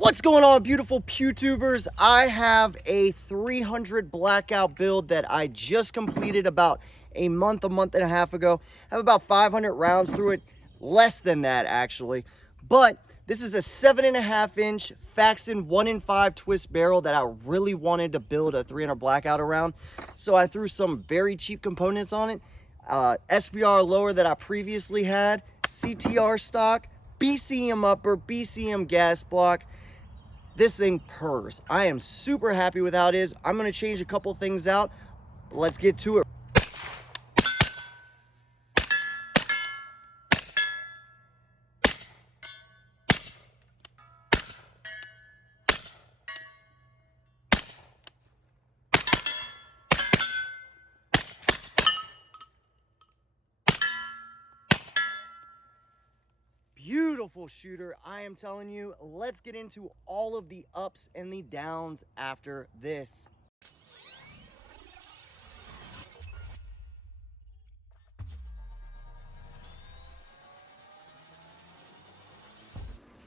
What's going on, beautiful PewTubers? I have a 300 blackout build that I just completed about a month and a half ago. I have about 500 rounds through it, less than that actually. But this is a 7.5 inch Faxon 1-in-5 twist barrel that I really wanted to build a 300 blackout around. So I threw some very cheap components on it. SBR lower that I previously had, CTR stock, BCM upper, BCM gas block. This thing purrs. I am super happy with how it is. I'm going to change a couple things out. Let's get to it. Beautiful shooter, I am telling you. Let's get into all of the ups and the downs after this.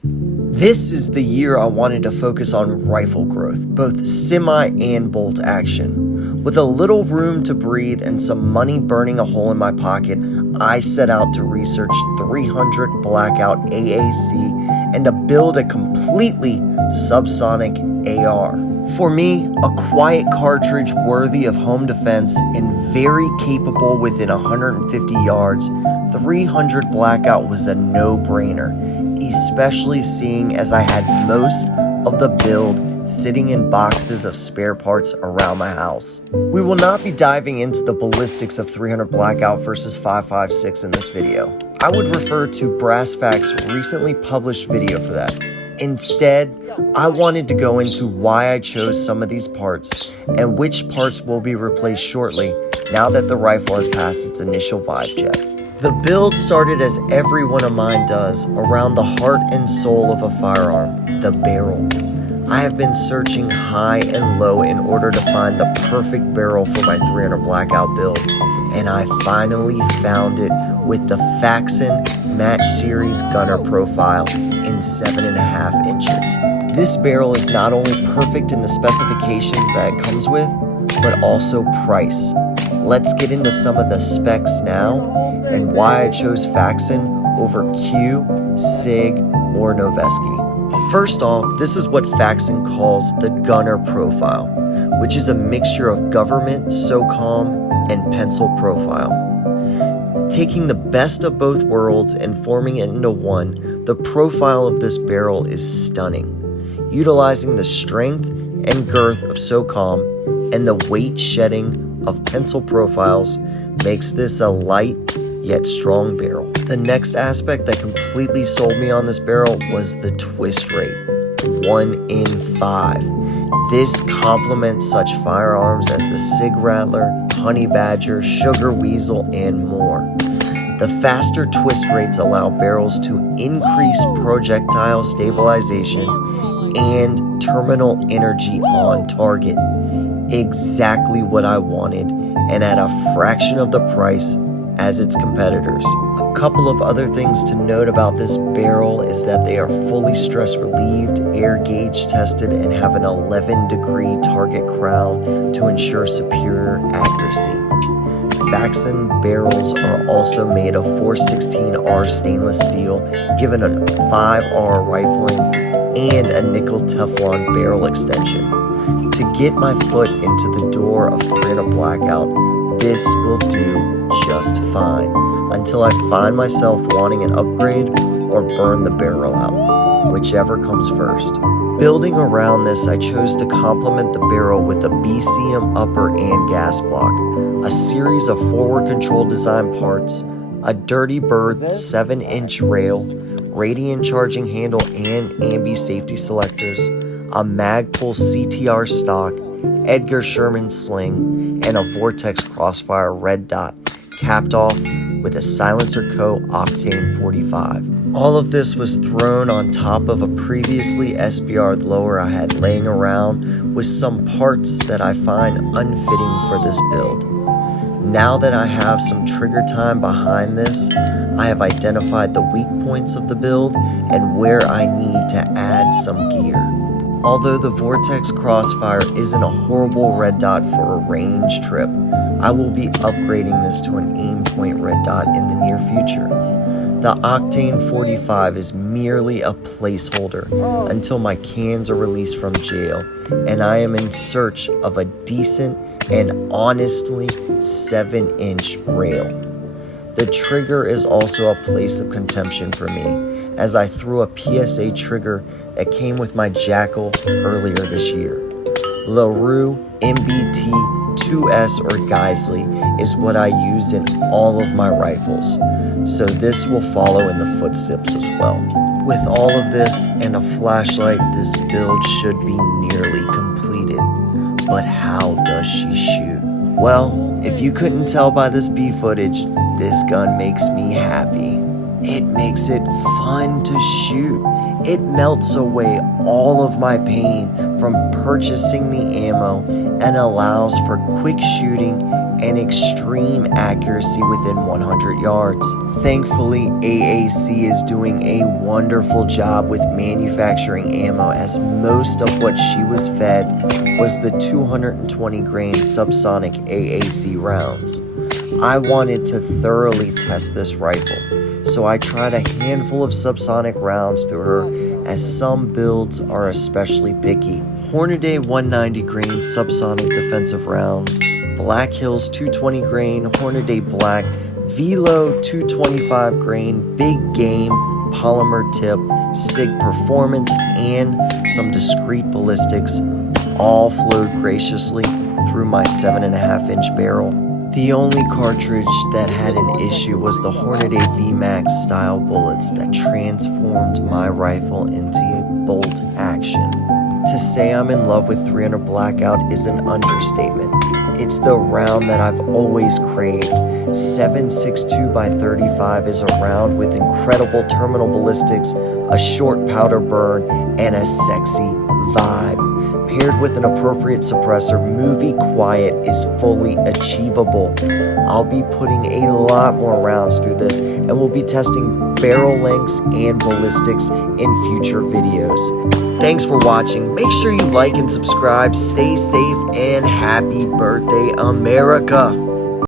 This is the year I wanted to focus on rifle growth, both semi and bolt action. With a little room to breathe and some money burning a hole in my pocket, I set out to research 300 blackout AAC and to build a completely subsonic AR. For me, a quiet cartridge worthy of home defense and very capable within 150 yards, 300 blackout was a no-brainer, especially seeing as I had most of the build sitting in boxes of spare parts around my house. We will not be diving into the ballistics of 300 blackout versus 5.56 in this video. I would refer to BrassFact's recently published video for that. Instead, I wanted to go into why I chose some of these parts and which parts will be replaced shortly now that the rifle has passed its initial vibe check. The build started as every one of mine does, around the heart and soul of a firearm, the barrel. I have been searching high and low in order to find the perfect barrel for my 300 blackout build, and I finally found it with the Faxon Match Series gunner profile in 7.5 inches. This barrel is not only perfect in the specifications that it comes with, but also price. Let's get into some of the specs now and why I chose Faxon over Q, SIG, or Noveske. First off, this is what Faxon calls the gunner profile, which is a mixture of government, SOCOM, and pencil profile. Taking the best of both worlds and forming it into one, the profile of this barrel is stunning. Utilizing the strength and girth of SOCOM and the weight shedding of pencil profiles makes this a light yet strong barrel. The next aspect that completely sold me on this barrel was the twist rate, 1 in 5. This complements such firearms as the Sig Rattler, Honey Badger, Sugar Weasel, and more. The faster twist rates allow barrels to increase projectile stabilization and terminal energy on target. Exactly what I wanted, and at a fraction of the price as its competitors. A couple of other things to note about this barrel is that they are fully stress relieved, air gauge tested, and have an 11-degree target crown to ensure superior accuracy. Faxon barrels are also made of 416R stainless steel, given a 5R rifling and a nickel Teflon barrel extension. To get my foot into the door of 300 blackout, this will do just fine until I find myself wanting an upgrade or burn the barrel out, whichever comes first. Building around this, I chose to complement the barrel with a BCM upper and gas block, a series of forward control design parts, a Dirty Bird 7-inch rail, radiant charging handle and ambi safety selectors, a Magpul CTR stock, Edgar Sherman sling, and a Vortex Crossfire red dot, capped off with a Silencer Co. Octane 45. All of this was thrown on top of a previously SBR'd lower I had laying around with some parts that I find unfitting for this build. Now that I have some trigger time behind this, I have identified the weak points of the build and where I need to add some gear. Although the Vortex Crossfire isn't a horrible red dot for a range trip, I will be upgrading this to an aim point red dot in the near future. The Octane 45 is merely a placeholder until my cans are released from jail and I am in search of a decent and honestly 7-inch rail. The trigger is also a place of contention for me, as I threw a PSA trigger that came with my Jackal earlier this year. LaRue MBT 2S or Geisley is what I used in all of my rifles, so this will follow in the footsteps as well. With all of this and a flashlight, this build should be nearly completed. But how does she shoot? Well, if you couldn't tell by this B footage, this gun makes me happy. It makes it fun to shoot. It melts away all of my pain from purchasing the ammo and allows for quick shooting and extreme accuracy within 100 yards. Thankfully, AAC is doing a wonderful job with manufacturing ammo, as most of what she was fed was the 220 grain subsonic AAC rounds. I wanted to thoroughly test this rifle, so I tried a handful of subsonic rounds through her, as some builds are especially picky. Hornady 190 grain subsonic defensive rounds, Black Hills 220 grain, Hornady Black, Velo 225 grain, Big Game, Polymer Tip, SIG Performance, and some discreet ballistics all flowed graciously through my 7.5-inch barrel. The only cartridge that had an issue was the Hornady VMAX style bullets that transformed my rifle into a bolt action. To say I'm in love with 300 Blackout is an understatement. It's the round that I've always craved. 7.62x35 is a round with incredible terminal ballistics, a short powder burn, and a sexy vibe. Paired with an appropriate suppressor, movie quiet is fully achievable. I'll be putting a lot more rounds through this, and we'll be testing barrel lengths and ballistics in future videos. Thanks for watching. Make sure you like and subscribe. Stay safe and happy birthday, America.